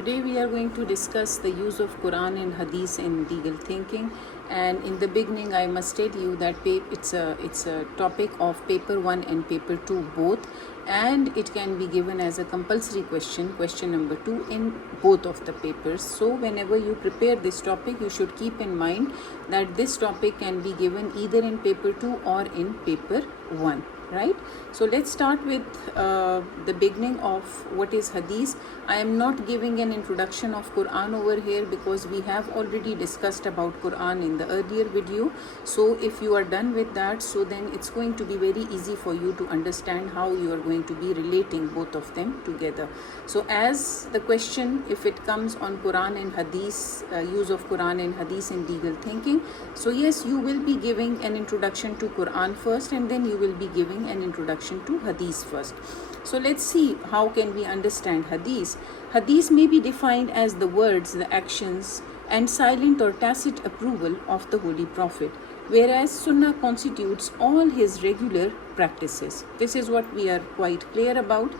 Today we are going to discuss the use of Quran and Hadith in legal thinking. And in the beginning, I must tell you that it's a topic of paper 1 and paper 2 both, and it can be given as a compulsory question number 2 in both of the papers. So whenever you prepare this topic, you should keep in mind that this topic can be given either in paper 2 or in paper 1. Right, so let's start with the beginning of what is Hadith. I am not giving an introduction of Quran over here because we have already discussed about Quran in the earlier video. So if you are done with that, so then it's going to be very easy for you to understand how you are going to be relating both of them together. So as the question, if it comes on Quran and Hadith, use of Quran and Hadith in legal thinking, so yes, you will be giving an introduction to Quran first, and then you will be giving an introduction to Hadith first. So let's see how can we understand Hadith. Hadith may be defined as the words, the actions, and silent or tacit approval of the Holy Prophet, whereas Sunnah constitutes all his regular practices. This is what we are quite clear about,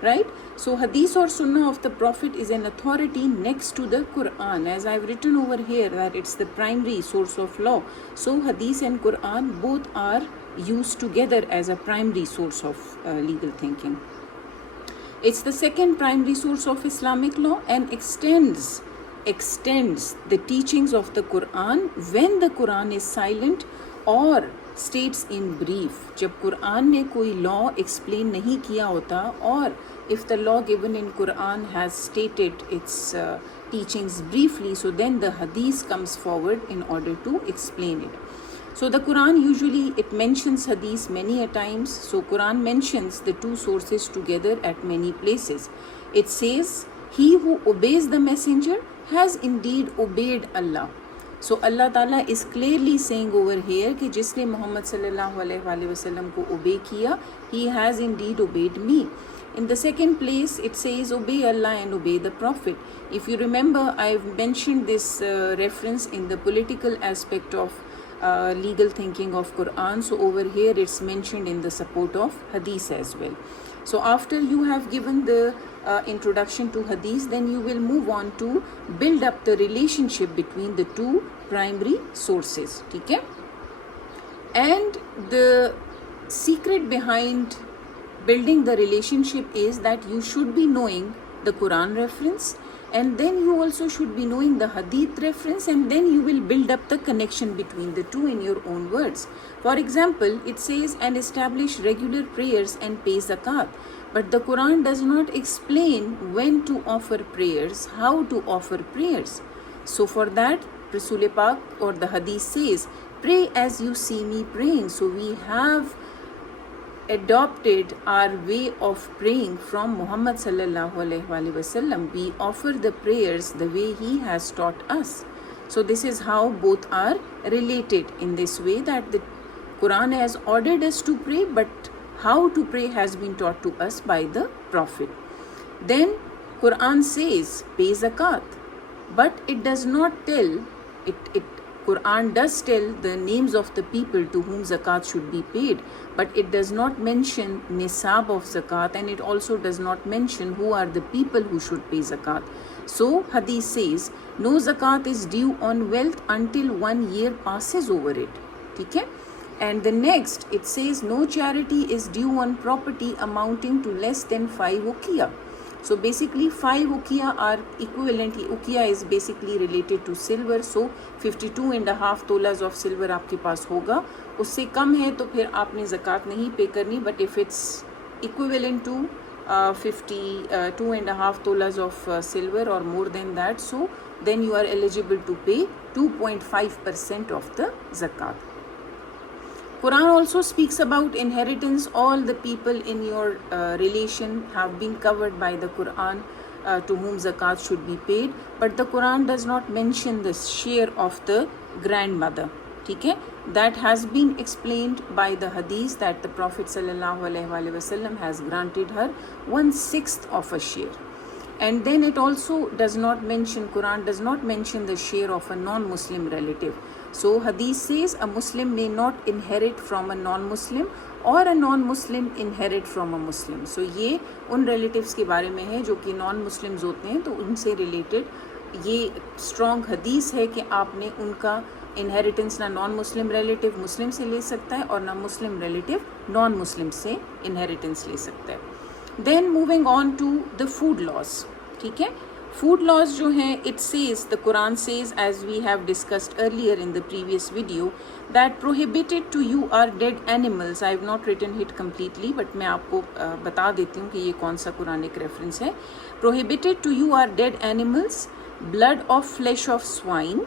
right? So Hadith or Sunnah of the Prophet is an authority next to the Quran, as I've written over here that it's the primary source of law. So Hadith and Quran both are used together as a primary source of legal thinking. It's the second primary source of Islamic law and extends the teachings of the Quran when the Quran is silent or states in brief. जब कुरान में कोई law explain नहीं किया होता, or if the law given in Quran has stated its teachings briefly, so then the Hadith comes forward in order to explain it. So the Quran usually it mentions Hadith many a times. So Quran mentions the two sources together at many places. It says, "He who obeys the messenger has indeed obeyed Allah." So Allah Ta'ala is clearly saying over here कि जिसने मोहम्मद सल्लल्लाहु अलैहि वसल्लम को obey किया, he has indeed obeyed me. In the second place, it says, "Obey Allah and obey the Prophet." If you remember, I've mentioned this reference in the political aspect of legal thinking of Quran. So over here it's mentioned in the support of Hadith as well. So after you have given the introduction to Hadith, then you will move on to build up the relationship between the two primary sources. Okay? And the secret behind building the relationship is that you should be knowing the Quran reference, and then you also should be knowing the Hadith reference, and then you will build up the connection between the two in your own words. For example, it says, "And establish regular prayers and pay zakat." But the Quran does not explain when to offer prayers, how to offer prayers. So for that, Rasul Pak or the Hadith says, "Pray as you see me praying." So we have adopted our way of praying from Muhammad sallallahu alaihi wasallam. We offer the prayers the way he has taught us. So this is how both are related in this way, that the Quran has ordered us to pray, but how to pray has been taught to us by the Prophet. Then Quran says pay zakat, but it does not tell it Quran does tell the names of the people to whom zakat should be paid, but it does not mention nisab of zakat, and it also does not mention who are the people who should pay zakat. So Hadith says no zakat is due on wealth until 1 year passes over it. Okay? And the next it says no charity is due on property amounting to less than 5 uqiyah. So basically 5 uqiyah are equivalent. Uqiyah is basically related to silver. So 52.5 tolas of silver आपके पास होगा. उससे कम है तो फिर आपने ज़कात नहीं पे करनी. But if it's equivalent to 52.5 tolas of silver or more than that, so then you are eligible to pay 2.5% of the zakat. Quran also speaks about inheritance. All the people in your relation have been covered by the Quran to whom zakat should be paid, but the Quran does not mention the share of the grandmother. Okay? That has been explained by the Hadith that the Prophet sallallahu alaihi wasallam has granted her 1/6 of a share. And then it also does not mention, Quran does not mention the share of a non-Muslim relative. So Hadith says a Muslim may not inherit from a non-Muslim और a non-Muslim inherit from a Muslim. So ये उन relatives के बारे में है जो कि non-Muslims होते हैं, तो उनसे related ये strong हदीस है कि आपने उनका inheritance ना non-Muslim relative Muslim से ले सकता है और ना Muslim relative non-Muslim से inheritance ले सकता है. Then moving on to the food laws. ठीक है, food laws जो हैं, it says, the Quran says, as we have discussed earlier in the previous video, that prohibited to you are dead animals. I have not written it completely, but मैं आपको बता देती हूँ कि ये कौन सा कुरानिक रेफरेंस है. Prohibited to you are dead animals, blood of flesh of swine,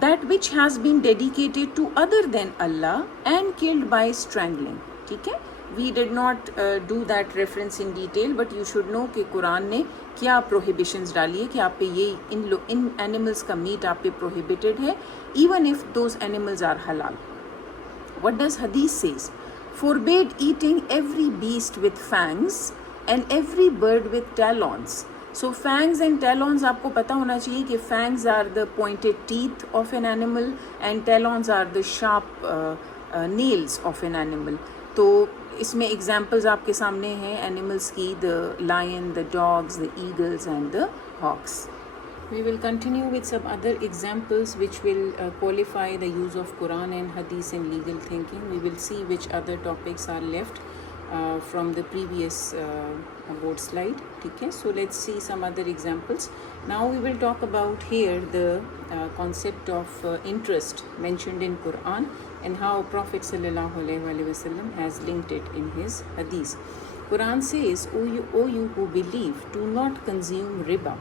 that which has been dedicated to other than Allah and killed by strangling. ठीक है, we did not do that reference in detail, but you should know कि कुरान ने क्या prohibitions डाली है कि आप पे ये इन animals का meat आप पे prohibited है, even if those animals are halal. What does Hadith says? Forbade eating every beast with fangs and every bird with talons. So fangs and talons आपको पता होना चाहिए कि fangs are the pointed teeth of an animal and talons are the sharp nails of an animal. तो इसमें examples आपके सामने हैं एनिमल्स की, the lion, the dogs, the eagles and the hawks. We will continue with some other examples which will qualify the use of Quran and Hadith in legal thinking. We will see which other topics are left from the previous board slide. Okay, so let's see some other examples. Now we will talk about here the concept of interest mentioned in Quran and how Prophet sallallahu alaihi wasallam has linked it in his Hadith. Quran says, O you who believe, do not consume riba,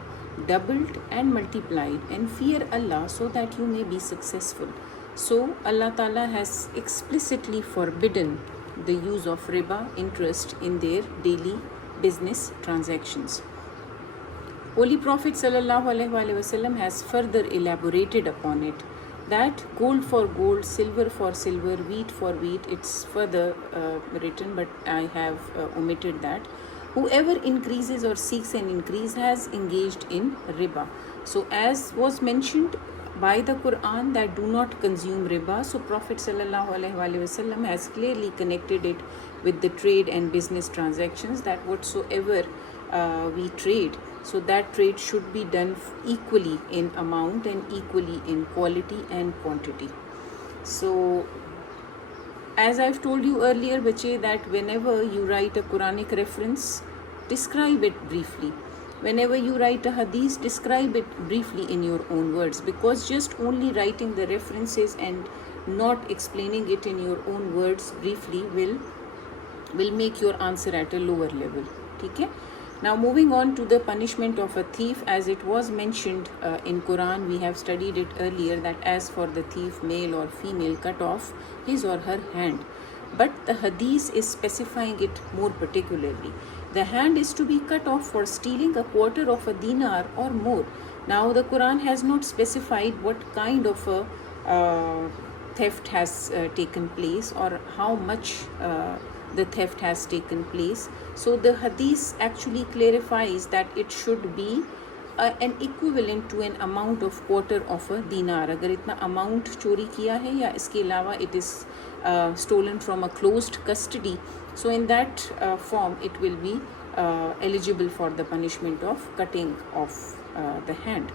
doubled and multiplied, and fear Allah so that you may be successful. So Allah Ta'ala has explicitly forbidden the use of riba, interest, in their daily business transactions. Holy Prophet sallallahu alaihi wasallam has further elaborated upon it, that gold for gold, silver for silver, wheat for wheat. It's further written, but I have omitted that. Whoever increases or seeks an increase has engaged in riba. So as was mentioned by the Quran that do not consume riba, so Prophet sallallahu alaihi wasallam has clearly connected it with the trade and business transactions, that whatsoever we trade, so that trade should be done equally in amount and equally in quality and quantity. So as I've told you earlier, bache, that whenever you write a Quranic reference, describe it briefly. Whenever you write a hadith, describe it briefly in your own words, because just only writing the references and not explaining it in your own words briefly will make your answer at a lower level. Okay? Now moving on to the punishment of a thief, as it was mentioned in Quran, we have studied it earlier, that as for the thief, male or female, cut off his or her hand. But the hadith is specifying it more particularly. The hand is to be cut off for stealing a quarter of a dinar or more. Now the Quran has not specified what kind of a theft has taken place or how much the theft has taken place. So the hadith actually clarifies that it should be an equivalent to an amount of quarter of a dinar. अगर इतना amount चोरी किया है या इसके अलावा it is stolen from a closed custody, so in that form it will be eligible for the punishment of cutting off the hand.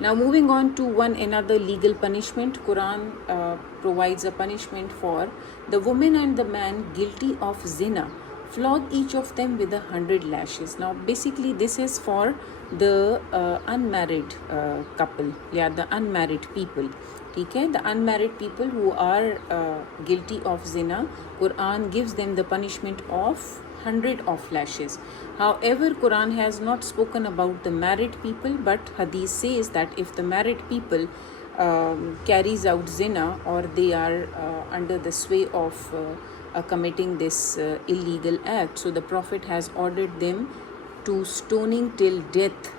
Now moving on to one another legal punishment, Quran provides a punishment for the woman and the man guilty of zina. Flog each of them with 100 lashes. Now basically this is for the unmarried couple, the unmarried people. Okay? The unmarried people who are guilty of zina, Quran gives them the punishment of 100 of lashes. However, Quran has not spoken about the married people, but Hadith says that if the married people carries out zina or they are under the sway of committing this illegal act, so the Prophet has ordered them to stoning till death.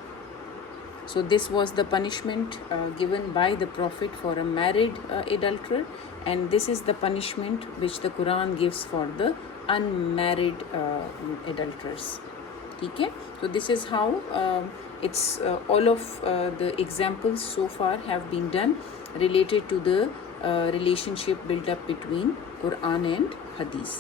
So this was the punishment given by the Prophet for a married adulterer, and this is the punishment which the Quran gives for the unmarried adulterers. ठीक है. So this is how it's all of the examples so far have been done related to the relationship built up between Quran and Hadith.